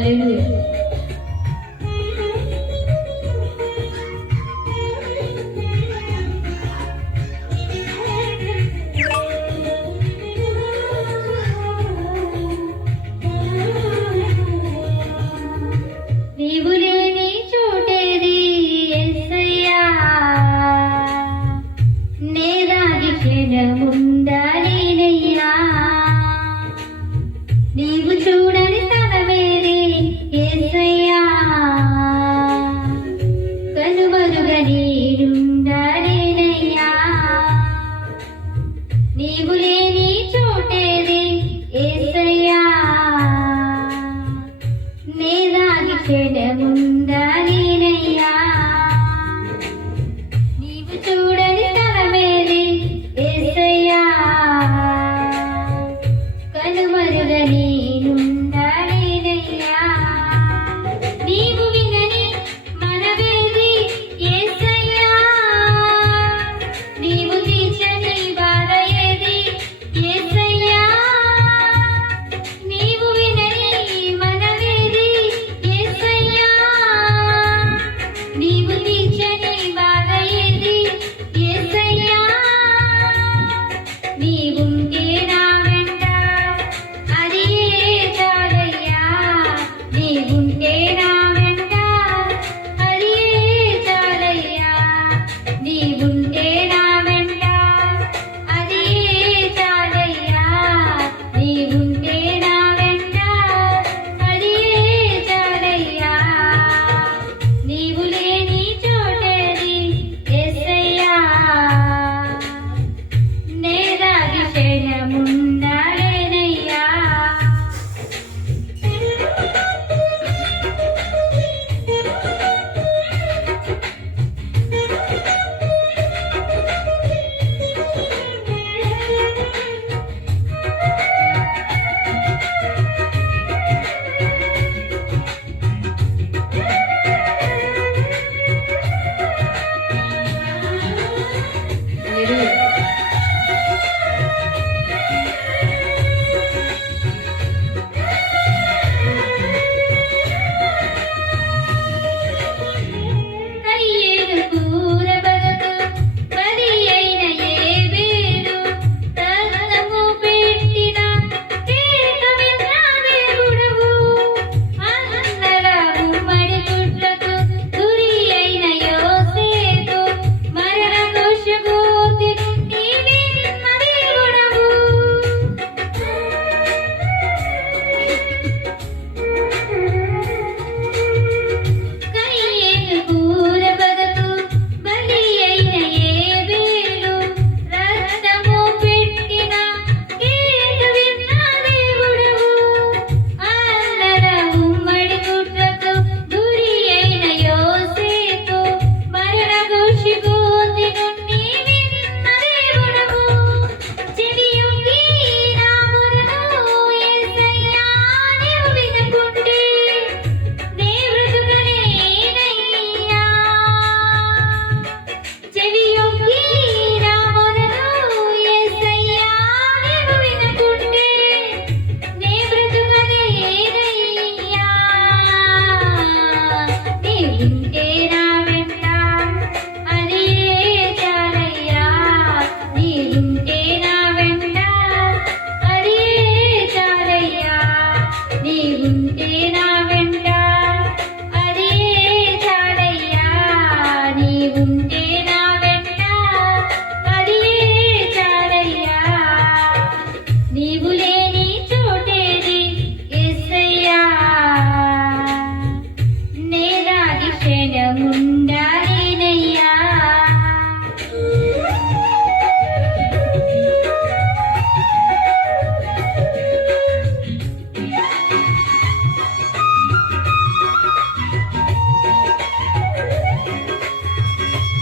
അല്ലെങ്കിൽ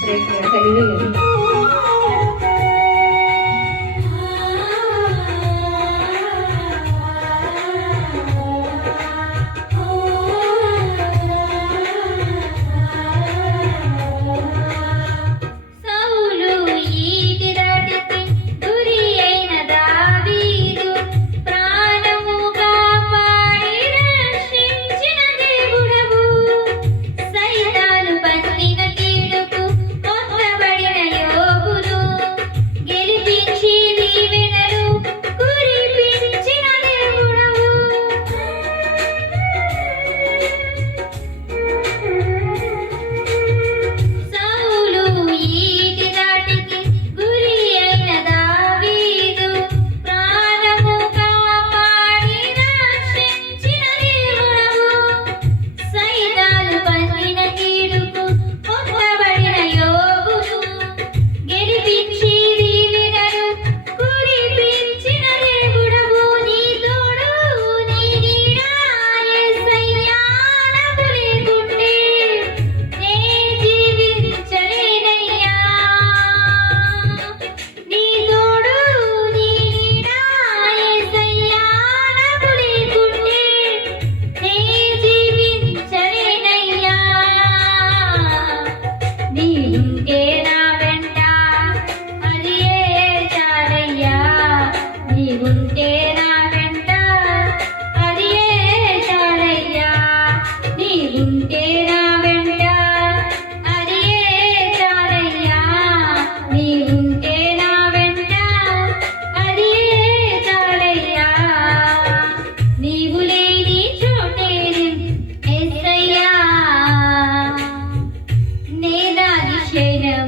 Kayak.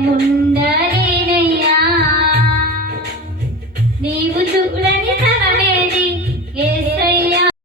Bye.